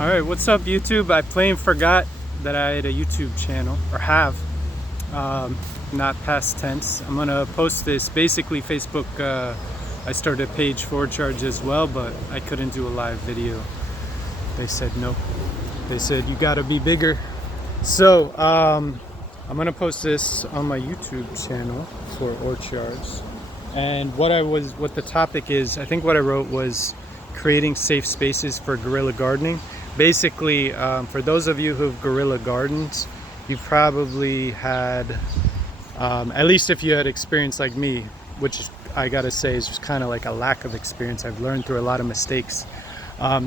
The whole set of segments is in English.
Alright, what's up YouTube? I plain forgot that I had a YouTube channel, or have, not past tense. I'm gonna post this, basically Facebook, I started a page for charge as well, but I couldn't do a live video. They said no. They said you gotta be bigger. So, I'm gonna post this on my YouTube channel for orchards. And what the topic is, I think what I wrote was creating safe spaces for guerrilla gardening. Basically, for those of you who've guerrilla gardens, you've probably had, at least if you had experience like me, which I gotta say is just kind of like a lack of experience. I've learned through a lot of mistakes.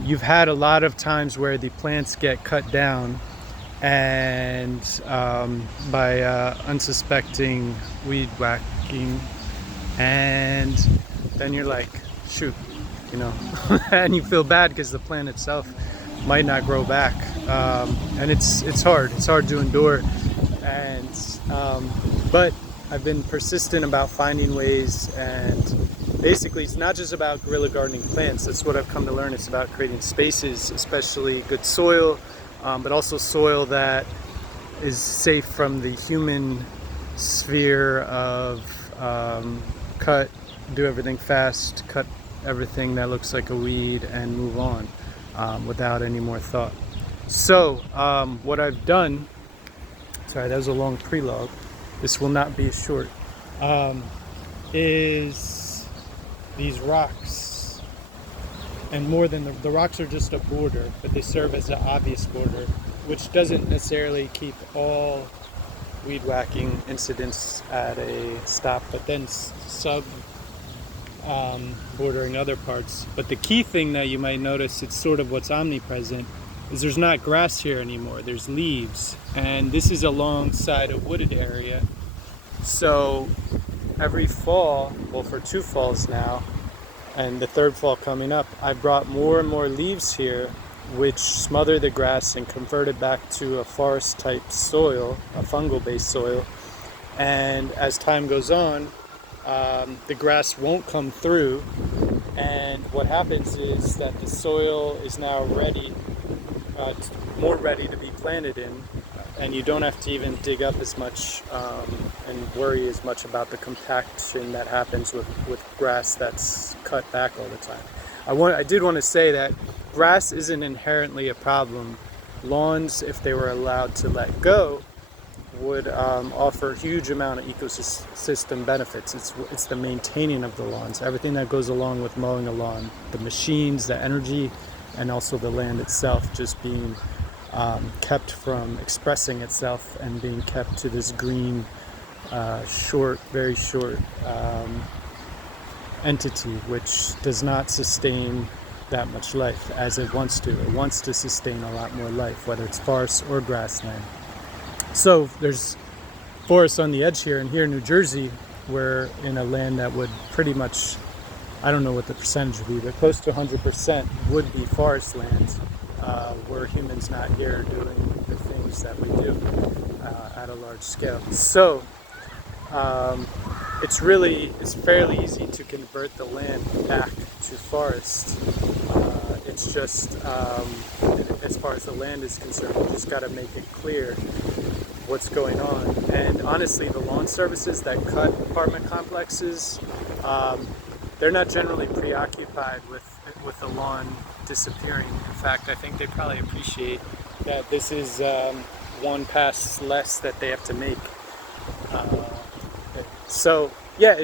You've had a lot of times where the plants get cut down and by unsuspecting weed whacking, and then you're like, shoot, you know, and you feel bad because the plant itself might not grow back, and it's hard to endure. And but I've been persistent about finding ways, and basically it's not just about guerrilla gardening plants. That's what I've come to learn. It's about creating spaces, especially good soil, but also soil that is safe from the human sphere of do everything fast, cut everything that looks like a weed and move on, without any more thought. So what I've done, sorry, that was a long prelogue, this will not be short, is these rocks. And more than the rocks are just a border, but they serve as an obvious border, which doesn't necessarily keep all weed whacking incidents at a stop, but then bordering other parts. But the key thing that you might notice, it's sort of what's omnipresent, is there's not grass here anymore, there's leaves. And this is alongside a wooded area. So every fall, well, for 2 falls now, and the 3rd fall coming up, I brought more and more leaves here, which smother the grass and convert it back to a forest type soil, a fungal based soil. And as time goes on, the grass won't come through, and what happens is that the soil is now ready, more ready to be planted in, and you don't have to even dig up as much and worry as much about the compaction that happens with grass that's cut back all the time. I did want to say that grass isn't inherently a problem. Lawns, if they were allowed to let go, would offer a huge amount of ecosystem benefits. It's the maintaining of the lawns, everything that goes along with mowing a lawn, the machines, the energy, and also the land itself just being kept from expressing itself and being kept to this green, very short entity, which does not sustain that much life as it wants to. It wants to sustain a lot more life, whether it's forest or grassland. So there's forests on the edge here, and here in New Jersey, we're in a land that would pretty much, I don't know what the percentage would be, but close to 100% would be forest land, were humans not here doing the things that we do at a large scale. So it's fairly easy to convert the land back to forest. It's just, as far as the land is concerned, you just got to make it clear what's going on. And honestly, the lawn services that cut apartment complexes, they're not generally preoccupied with the lawn disappearing. In fact, I think they probably appreciate that this is one pass less that they have to make. So yeah,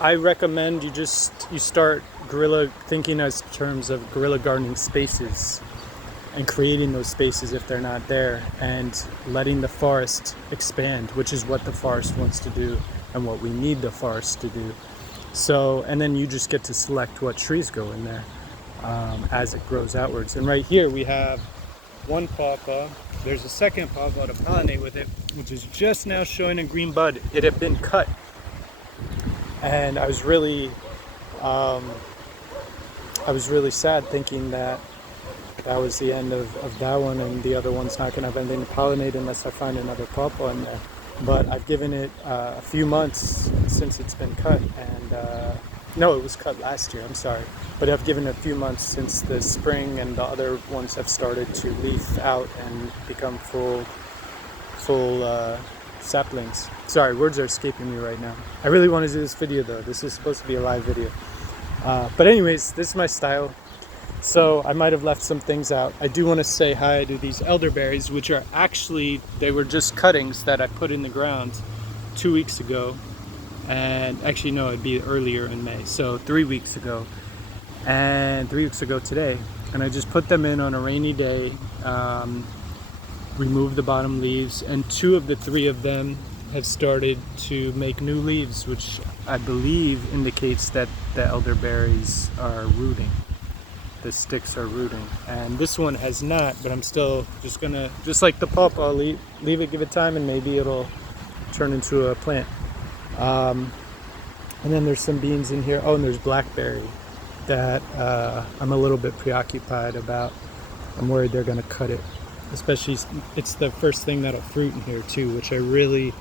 I recommend you start thinking as terms of guerrilla gardening spaces, and creating those spaces if they're not there, and letting the forest expand, which is what the forest wants to do and what we need the forest to do. So, and then you just get to select what trees go in there as it grows outwards. And right here we have one pawpaw. There's a second pawpaw to pollinate with it, which is just now showing a green bud. It had been cut, and I was really sad, thinking that was the end of that one, and the other one's not going to have anything to pollinate unless I find another pawpaw in there. But I've given it a few months since it's been cut, and No, it was cut last year, I'm sorry. But I've given it a few months since the spring, and the other ones have started to leaf out and become full saplings. Sorry, words are escaping me right now. I really want to do this video though. This is supposed to be a live video. But anyways, this is my style. So I might have left some things out. I do want to say hi to these elderberries, which are actually, they were just cuttings that I put in the ground 2 weeks ago. And actually, no, it'd be earlier in May. So 3 weeks ago. And 3 weeks ago today. And I just put them in on a rainy day, removed the bottom leaves, and 2 of the 3 of them have started to make new leaves, which I believe indicates that the elderberries are rooting. The sticks are rooting, and this one has not, but I'm still just gonna, just like the pawpaw, leave it, give it time, and maybe it'll turn into a plant. And then there's some beans in here. Oh, and there's blackberry that I'm a little bit preoccupied about. I'm worried they're gonna cut it, especially it's the first thing that'll fruit in here too, which I really,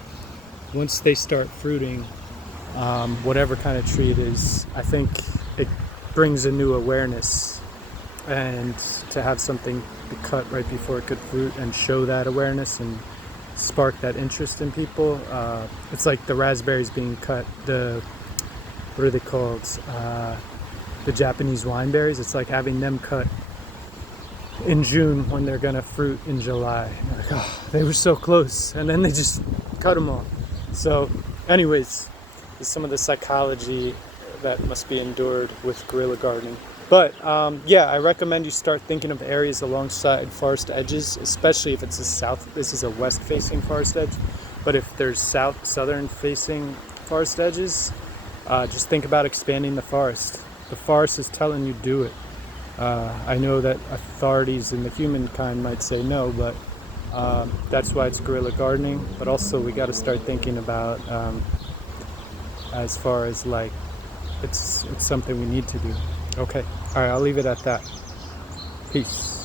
once they start fruiting, whatever kind of tree it is, I think it brings a new awareness. And to have something be cut right before it could fruit and show that awareness and spark that interest in people. It's like the raspberries being cut, what are they called? The Japanese wine berries. It's like having them cut in June when they're gonna fruit in July. Like, oh, they were so close, and then they just cut them off. So anyways, there's some of the psychology that must be endured with guerrilla gardening. But yeah, I recommend you start thinking of areas alongside forest edges, especially if it's this is a west-facing forest edge. But if there's southern-facing forest edges, just think about expanding the forest. The forest is telling you do it. I know that authorities in the humankind might say no, but that's why it's guerrilla gardening. But also we got to start thinking about as far as like it's something we need to do. Okay, all right, I'll leave it at that. Peace.